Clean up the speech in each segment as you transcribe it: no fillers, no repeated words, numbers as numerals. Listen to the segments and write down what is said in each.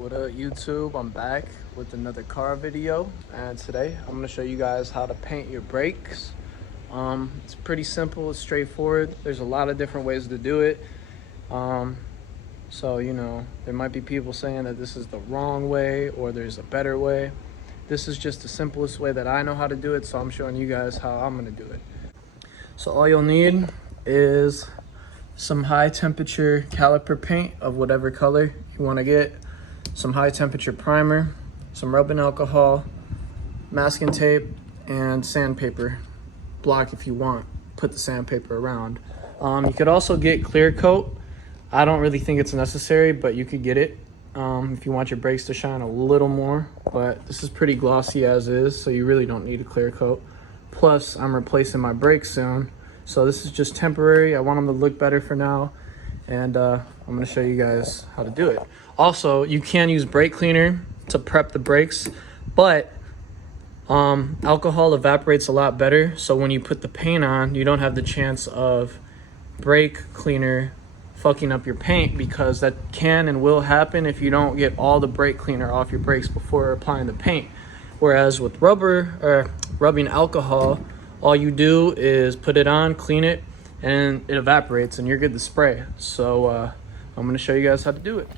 What up YouTube? I'm back with another car video, and today I'm going to show you guys how to paint your brakes. It's pretty simple, it's straightforward. There's a lot of different ways to do it. So you know, there might be people saying that this is the wrong way or there's a better way. This is just the simplest way that I know how to do it, so I'm showing you guys how I'm going to do it. So all you'll need is some high temperature caliper paint of whatever color you want to get, some high temperature primer, some rubbing alcohol, masking tape, and sandpaper block if you want. Put the sandpaper around. You could also get clear coat. I don't really think it's necessary, but you could get it if you want your brakes to shine a little more, but this is pretty glossy as is, so you really don't need a clear coat. Plus I'm replacing my brakes soon, so this is just temporary. I want them to look better for now, and I'm going to show you guys how to do it. Also, you can use brake cleaner to prep the brakes, but alcohol evaporates a lot better, so when you put the paint on, you don't have the chance of brake cleaner fucking up your paint, because that can and will happen if you don't get all the brake cleaner off your brakes before applying the paint. Whereas with rubber or rubbing alcohol, all you do is put it on, clean it, and it evaporates and you're good to spray. So I'm going to show you guys how to do it.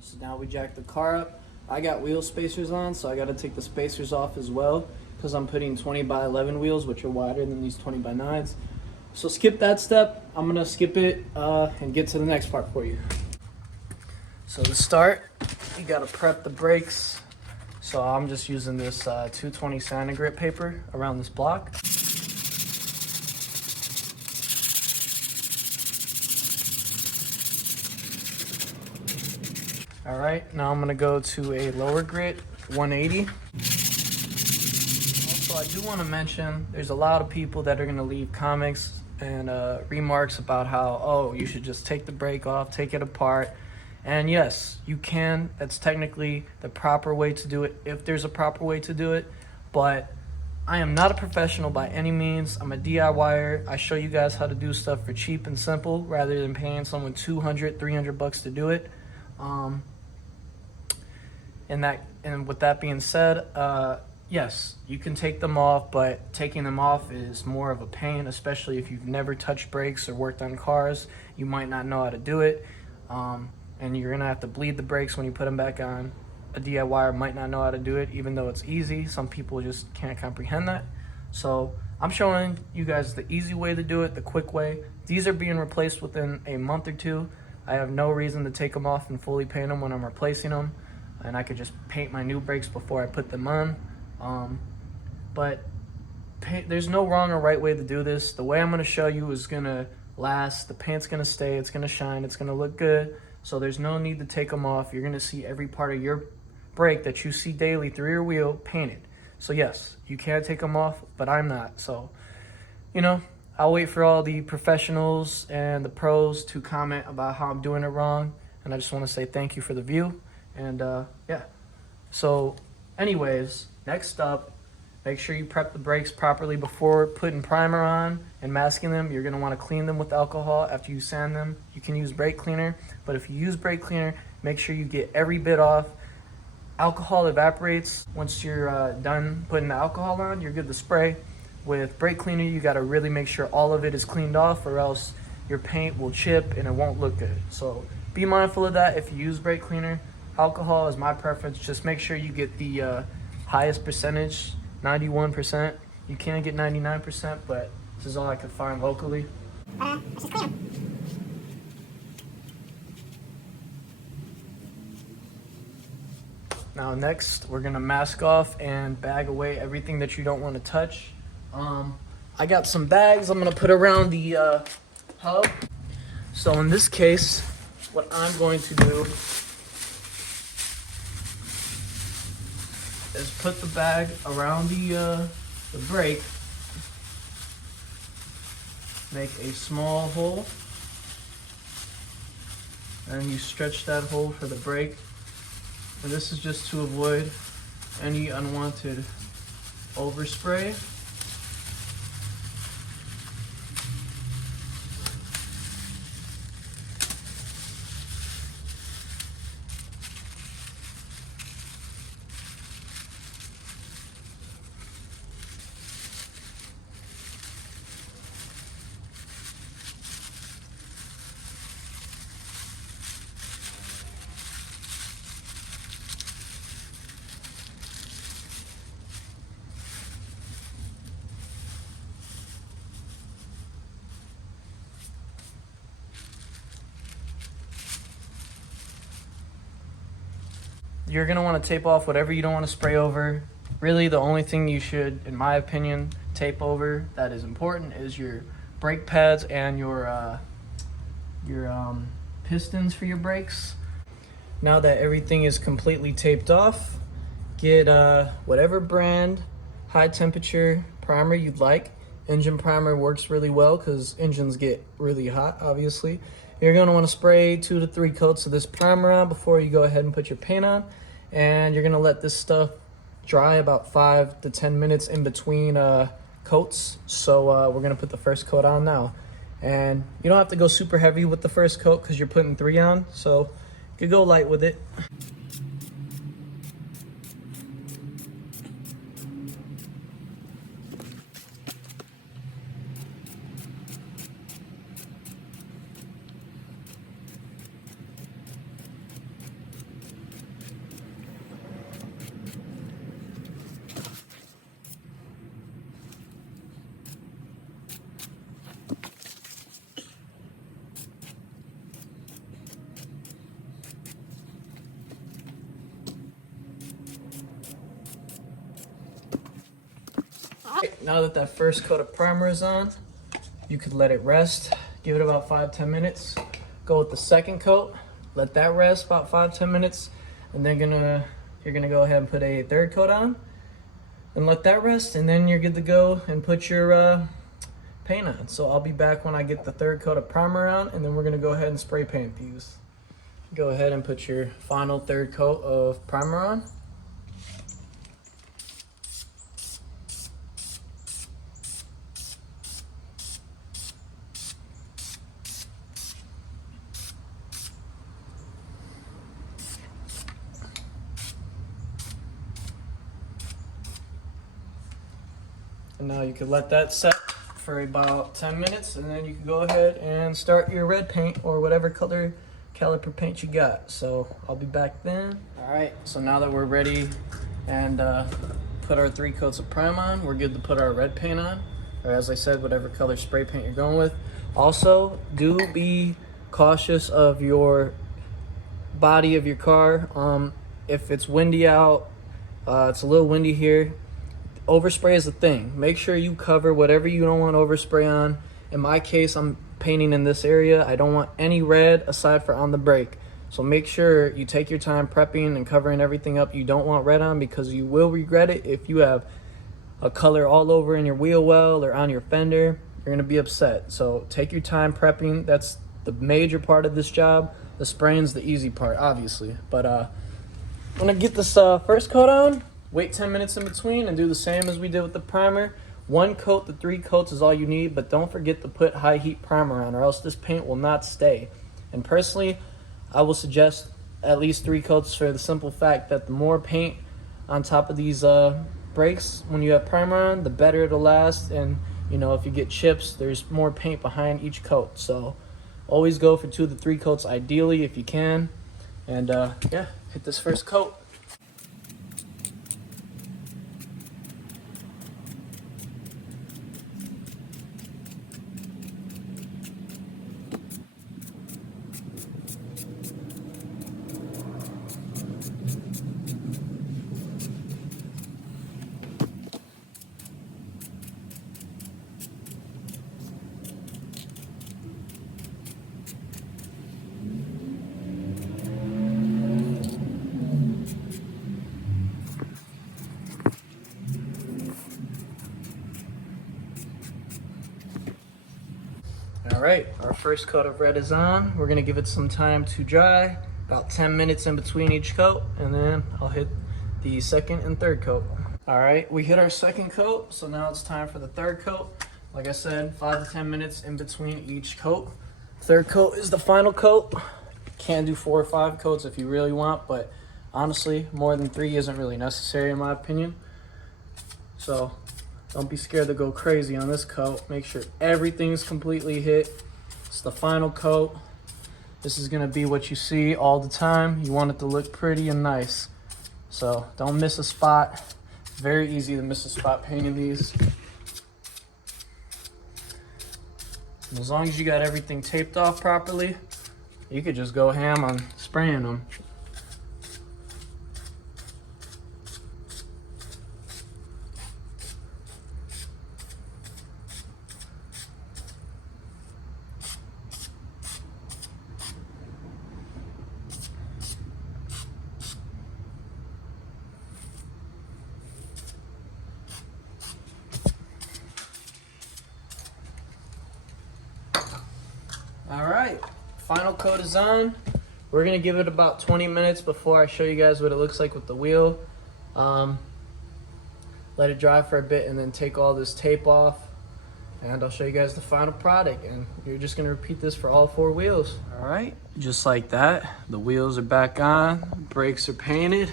So now we jack the car up. I got wheel spacers on, so I got to take the spacers off as well, because I'm putting 20 by 11 wheels, which are wider than these 20 by 9s. So skip that step. I'm going to skip it and get to the next part for you. So to start, you got to prep the brakes. So I'm just using this 220 Santa Grit paper around this block. All right, now I'm gonna go to a lower grit, 180. Also, I do wanna mention, there's a lot of people that are gonna leave comments and remarks about how, oh, you should just take the brake off, take it apart. And yes, you can. That's technically the proper way to do it, if there's a proper way to do it. But I am not a professional by any means. I'm a DIYer. I show you guys how to do stuff for cheap and simple rather than paying someone $200, $300 to do it. And with that being said, yes, you can take them off, but taking them off is more of a pain, especially if you've never touched brakes or worked on cars. You might not know how to do it, and you're gonna have to bleed the brakes when you put them back on. A DIYer might not know how to do it, even though it's easy. Some people just can't comprehend that. So I'm showing you guys the easy way to do it, the quick way. These are being replaced within a month or two. I have no reason to take them off and fully paint them when I'm replacing them, and I could just paint my new brakes before I put them on. There's no wrong or right way to do this. The way I'm going to show you is going to last. The paint's going to stay, it's going to shine, it's going to look good, so there's no need to take them off. You're going to see every part of your brake that you see daily through your wheel painted. So yes, you can take them off, but I'm not. So, you know, I'll wait for all the professionals and the pros to comment about how I'm doing it wrong. And I just want to say thank you for the view. And yeah. So anyways, next up, make sure you prep the brakes properly before putting primer on and masking them. You're going to want to clean them with alcohol after you sand them. You can use brake cleaner, but if you use brake cleaner, make sure you get every bit off. Alcohol evaporates. Once you're done putting the alcohol on, you're good to spray. With brake cleaner, you got to really make sure all of it is cleaned off, or else your paint will chip and it won't look good. So be mindful of that if you use brake cleaner. Alcohol is my preference. Just make sure you get the highest percentage, 91%. You can get 99%, but this is all I could find locally. Let's just clean them. Now next, we're gonna mask off and bag away everything that you don't want to touch. I got some bags I'm gonna put around the hub. So in this case, what I'm going to do is put the bag around the brake, make a small hole, and you stretch that hole for the brake. And this is just to avoid any unwanted overspray. You're gonna want to tape off whatever you don't want to spray over. Really, the only thing you should, in my opinion, tape over that is important is your brake pads and your pistons for your brakes. Now that everything is completely taped off, get whatever brand high temperature primer you'd like. Engine primer works really well because engines get really hot, obviously. You're going to want to spray 2 to 3 coats of this primer on before you go ahead and put your paint on. And you're going to let this stuff dry about 5 to 10 minutes in between coats. So we're going to put the first coat on now. And you don't have to go super heavy with the first coat because you're putting 3 on. So you could go light with it. Now that that first coat of primer is on, you could let it rest. Give it about 5-10 minutes. Go with the second coat. Let that rest about 5-10 minutes, and then you're gonna go ahead and put a third coat on, and let that rest, and then you're good to go and put your paint on. So I'll be back when I get the third coat of primer on, and then we're gonna go ahead and spray paint these. Go ahead and put your final third coat of primer on. And now you can let that set for about 10 minutes, and then you can go ahead and start your red paint or whatever color caliper paint you got. So I'll be back then. All right, so now that we're ready and put our 3 coats of prime on, we're good to put our red paint on, or as I said, whatever color spray paint you're going with. Also, do be cautious of your body of your car. If it's windy out, it's a little windy here, overspray is a thing. Make sure you cover whatever you don't want overspray on. In my case, I'm painting in this area. I don't want any red aside for on the brake. So make sure you take your time prepping and covering everything up you don't want red on, because you will regret it if you have a color all over in your wheel well or on your fender. You're gonna be upset. So take your time prepping. That's the major part of this job. The spraying's the easy part, obviously. But I'm gonna get this first coat on. Wait 10 minutes in between and do the same as we did with the primer. 1 coat to 3 coats is all you need, but don't forget to put high heat primer on, or else this paint will not stay. And personally, I will suggest at least 3 coats for the simple fact that the more paint on top of these brakes when you have primer on, the better it'll last. And you know, if you get chips, there's more paint behind each coat. So always go for 2 to 3 coats ideally if you can. And yeah, hit this first coat. All right, our first coat of red is on. We're gonna give it some time to dry, about 10 minutes in between each coat, and then I'll hit the second and third coat. All right, we hit our second coat, so now it's time for the third coat. Like I said, 5 to 10 minutes in between each coat. Third coat is the final coat. Can do 4 or 5 coats if you really want, but honestly, more than 3 isn't really necessary in my opinion. So don't be scared to go crazy on this coat. Make sure everything's completely hit. It's the final coat. This is gonna be what you see all the time. You want it to look pretty and nice. So don't miss a spot. Very easy to miss a spot painting these. And as long as you got everything taped off properly, you could just go ham on spraying them. All right, final coat is on. We're gonna give it about 20 minutes before I show you guys what it looks like with the wheel. Let it dry for a bit and then take all this tape off, and I'll show you guys the final product. And you're just gonna repeat this for all 4 wheels. All right, just like that, the wheels are back on, brakes are painted,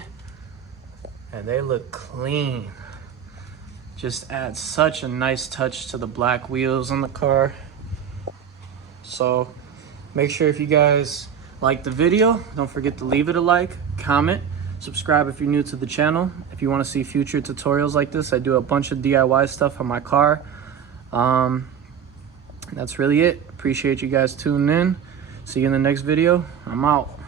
and they look clean. Just adds such a nice touch to the black wheels on the car. So make sure if you guys like the video, don't forget to leave it a like, comment, subscribe if you're new to the channel. If you want to see future tutorials like this, I do a bunch of DIY stuff on my car. That's really it. Appreciate you guys tuning in. See you in the next video. I'm out.